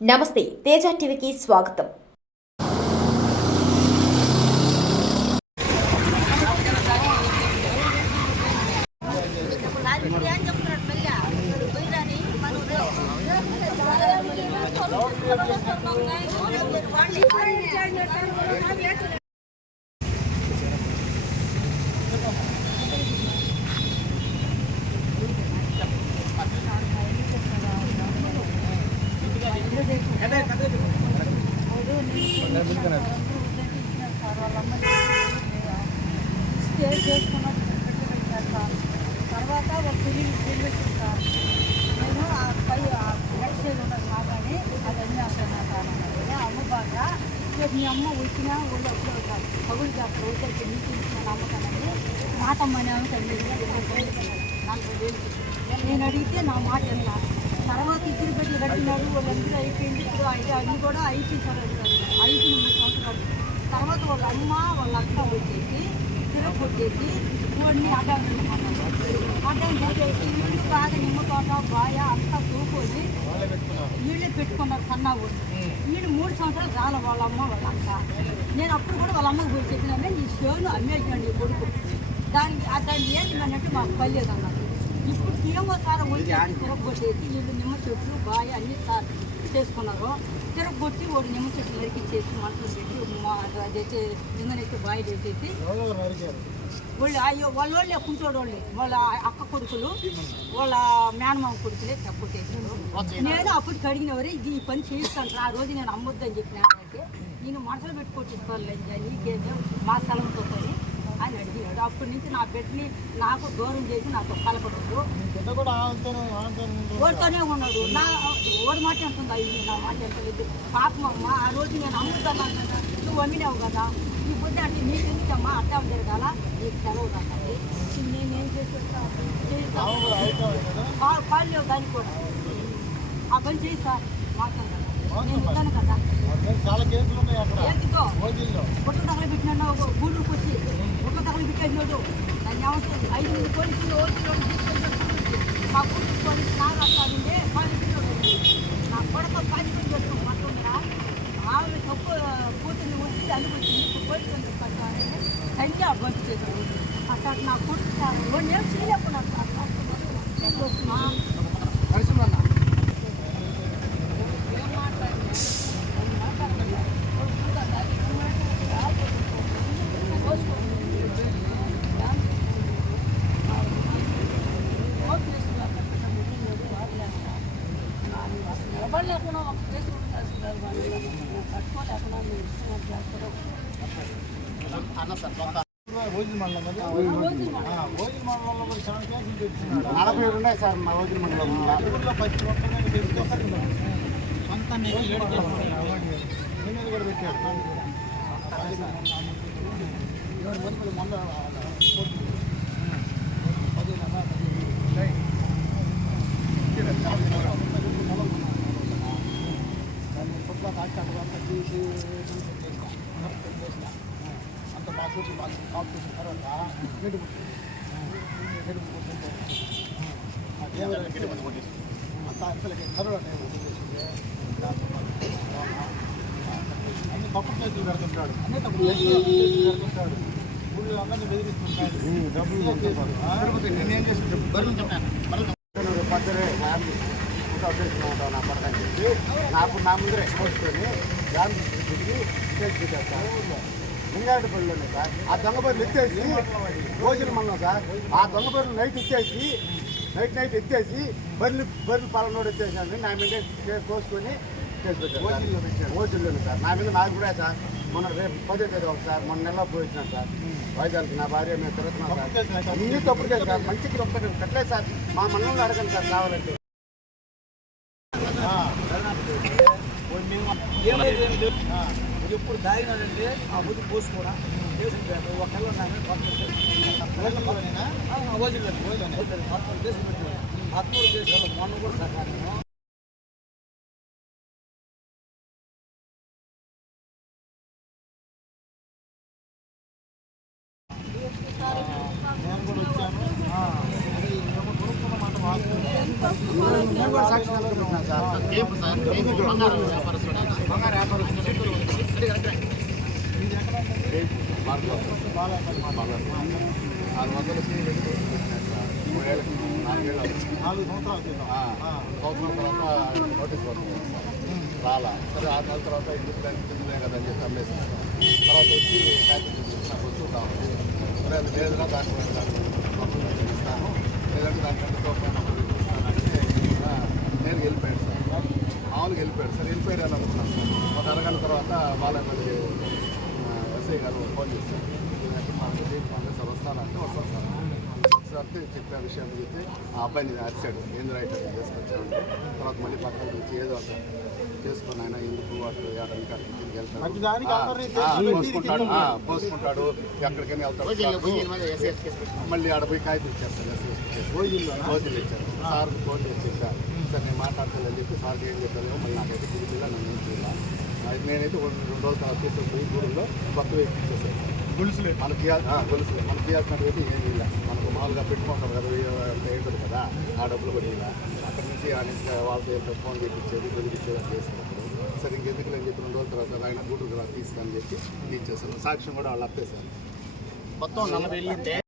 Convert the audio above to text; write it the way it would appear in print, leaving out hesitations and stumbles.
నమస్తే, తేజ టీవీకి స్వాగతం. స్టే చేసుకున్నప్పుడు తర్వాత ఒక తిరిగి పెట్టింది సార్. నేను ఆ పై నెక్స్ట్ సైడ్ ఉన్నది మాగాని అది అన్నీ వస్తాను సార్ అన్నది అమ్మబాక రేపు మీ అమ్మ వచ్చినా ఊళ్ళో వచ్చే ఉంటారు పగులు చేస్తారు వచ్చేసి నీకు నేను అమ్మతానని మాటమ్మని అమ్ముతాను 40,000 నేను అడిగితే నా మాట ఎలా తర్వాత ఇద్దరు పెట్టి కట్టినాడు వాళ్ళందరూ అయిపోయింది. ఇప్పుడు అయితే అన్ని కూడా అయిపోయింది 3 సంవత్సరాలు తర్వాత వాళ్ళ అమ్మ వాళ్ళ అక్క వచ్చేసి తిరగొట్టేసి వాడిని అడ్డం చేసేసి ఇల్లు బాగా నిమ్మ తోట బాయ అంతా తూకొని వీళ్ళే పెట్టుకున్నారు సన్నావు వీళ్ళు 3 సంవత్సరాలు రాల వాళ్ళ అమ్మ వాళ్ళ అక్క. నేను అప్పుడు కూడా వాళ్ళ అమ్మకి పోయి చెప్పినానే నీ షోను అమ్మేసాను కొడుకు దాన్ని ఏంటి అన్నట్టు మాకు పర్లేదు అన్నారు. ఇప్పుడు ఏమో సార్ వచ్చేసి తిరగొట్టేసి వీళ్ళు నిమ్మ చెట్లు బాయ అన్ని సార్ చేసుకున్నారు. తిరగొట్టి వాడు నిమ్మ చెట్లు నరికిచ్చేసి మనసులో పెట్టి అదైతే నిమ్మనైతే బాయ్ చేసేసి వాళ్ళే కుంటోడోళ్ళే వాళ్ళ అక్క కొడుకులు వాళ్ళ మేనమామ కొడుకులే తప్పుట్టేసారు. నేను అప్పటికి అడిగినవరే ఇది ఈ పని చేయిస్తాను ఆ రోజు నేను అమ్మొద్దని చెప్పిన అయితే నేను మనసులో పెట్టుకొచ్చేసుకోవాలి నీకేదో మా స్థలంతో పని అని అడిగినాడు. అప్పటి నుంచి నా బిడ్డని నాకు దూరం చేసి నాతో కలపడదు ఓడితోనే ఉన్నాడు. ఓడి మాట ఎంత ఉంది అయ్యి నా మాట ఎంత లేదు పాపమ్మ ఆ రోజు నేను అమ్ముతాను నువ్వు అమ్మినావు కదా ఈ పొద్దు అంటే నీకు ఎందుకమ్మా అర్థం జరగాల నీకు సెలవు కాదండి నేనేం చేసేస్తాను కాళ్ళు దానికి కూడా ఆ పని చేయి సార్ మాట్లాడాలి నేను ఇస్తాను కదా ఏంటితో గుట్ల తగలు పెట్టినా గూడూరుకు వచ్చి గుట్ల తగలు పెట్టేసినాడు దాన్ని ఏమవుతుంది 5 మంది పోలీసులు మా పోలీసు పోలీసు నాకు వస్తానంటే నా కొడక 10 మంది చేసుకుని మాట్లాడుతున్నా ఆవిడ తప్పు కూతుర్ని వచ్చి అందుకొచ్చి నీకు పోలీసు కట్టాలని తల్లి అబ్బంది చేశాడు. అట్లా నా కొడుకు సార్ 1 ఏళ్ళు చేయలేకున్నాను సార్ ఎవరు లేకుండా ఒక ప్లేస్ కట్టుకోలేకుండా ఓజిల్ మండలం 40 ఉన్నాయి సార్ మా ఓజిల్ మండలంలో సొంత కూడా పెట్టాడు మొన్న అంత బాగా కాంపిటీషన్ తర్వాత అంత అసలుకి కరోనా అన్ని తప్పు కేసులు పెడుతుంటాడు అన్ని తప్పు కేసులు పెడుతుంటాడు ఊళ్ళో అందరినీ బెదిరిస్తుంటాడు డబ్బులు నేనేం చేసి బరువు చెప్పాను పద్దరే ఉంటావు నా పడకని చెప్పి నాకు నా ముందరే పోసుకొని డ్యామ్ తిరిగి కేసు పెట్టారు లింగారెడ్డిపల్లిలోనే సార్. ఆ దొంగ బరులు ఎత్తేసి భోజనం అన్నాం సార్. ఆ దొంగ బరులు నైట్ ఎత్తేసి బర్రెలు పలనోడు ఎత్తేసాను నా మీద కోసుకొని కేసు పెట్టారు ఓజిల్లోనే సార్. నా మీద నాకు కూడా సార్ మొన్న రేపు 10వ తేదీ సార్ మొన్న నెలలో పోయించాను సార్ వైజాగ్కి నా భార్య మేము తిరుగుతున్నాం సార్. అన్ని తప్పుడు కేసు సార్ మంచికి ఒక్కటి కట్టలేదు సార్. మా మనల్ని అడగండి సార్ కావాలంటే ఎప్పుడు దాగినాడంటే ఆ బుద్ధి పోసుకోవడం చేసుకుంటాడు ఒకళ్ళు కేసు పెట్టాడు ఆత్మూరు కేసు మొన్న కూడా సహకారం నేను కూడా వచ్చాను. అది కొనుక్కున్న మాట వాస్తవం. నేను కూడా సాక్షి సార్ కేపు సార్ బంగారు వ్యాపారస్తుడు ఆయన. బంగారు వ్యాపారస్తుడు చిత్తూరు ఉంది. ఇది ఎక్కడ ఉంటుంది? మార్గం 600కి 3 ఏళ్ళకి 4 ఏళ్ళు అవుతుంది. 4 సంవత్సరాల క్రితం. సంవత్సరం తర్వాత నోటీస్ పడుతుంది రాలా. సరే 6 నెలల తర్వాత ఇంటికి తిందిలే కదా అని చెప్పి అమ్మేసాను. తర్వాత వచ్చి ప్యాకెట్ చూసి నాకు వస్తూ ఉంటాను. సరే అది లేదురా దానికి ఇస్తాను, లేదంటే దానికంటే తోపైన ఇస్తానంటే నేను వెళ్ళిపోయాడు సార్. మామూలుగా వెళ్ళిపోయాడు సార్. వెళ్ళిపోయాడు అని అనుకున్నాను సార్. ఒక అరగంట తర్వాత బాలపల్లి ఎస్ఐ గారు ఫోన్ చేశారు. మనకి దీనికి సార్ వస్తానంటే వస్తాను సార్. సార్ చెప్పే విషయం చెప్తే ఆ అబ్బాయిని అరిచాడు, ఏంది రైట్ అది చేసుకొచ్చామంటే. తర్వాత మళ్ళీ పక్కన నుంచి ఏదో అట్లా చేసుకుని ఆయన ఎందుకు అటు ఏడానికి అక్కడికి తిరిగి వెళ్తాడు, పోసుకుంటాడు, ఎక్కడికైనా వెళ్తాడు. మళ్ళీ ఆడ పోయి కాగితం ఇచ్చేస్తాడు. కోతిలు ఇచ్చారు సార్. కోతి చెప్పారు సార్ నేను మాట్లాడతాను చెప్పి సార్కి ఏం చెప్పారు. మళ్ళీ నాకైతే తిరిగిలా నన్ను ఏం చేయాలి. నేనైతే 2 రోజుల తర్వాత తీసుకుపోయి గూడెంలో కొత్తగా ఇచ్చేసాను. గొలుసులే మనకి గొలుసులే మనకి తీయాల్సినటువంటి ఏమీ ఇలా. మనకు మామూలుగా పెట్టుకుంటాం కదా, అంత ఏంటది కదా, ఆ డబ్బులు కూడా ఇలా. అక్కడి నుంచి వాళ్ళతో ఎంత ఫోన్ చేయించేది బెదిరించేది అది చేసినప్పుడు సరే ఇంకెందుకు అని చెప్పి 2 రోజుల తర్వాత ఆయన గూడూరు తీస్తానని చెప్పి ఇచ్చేసాను. సాక్ష్యం కూడా వాళ్ళు అప్పేశాను. మొత్తం 40 ఇల్లు ఉంటే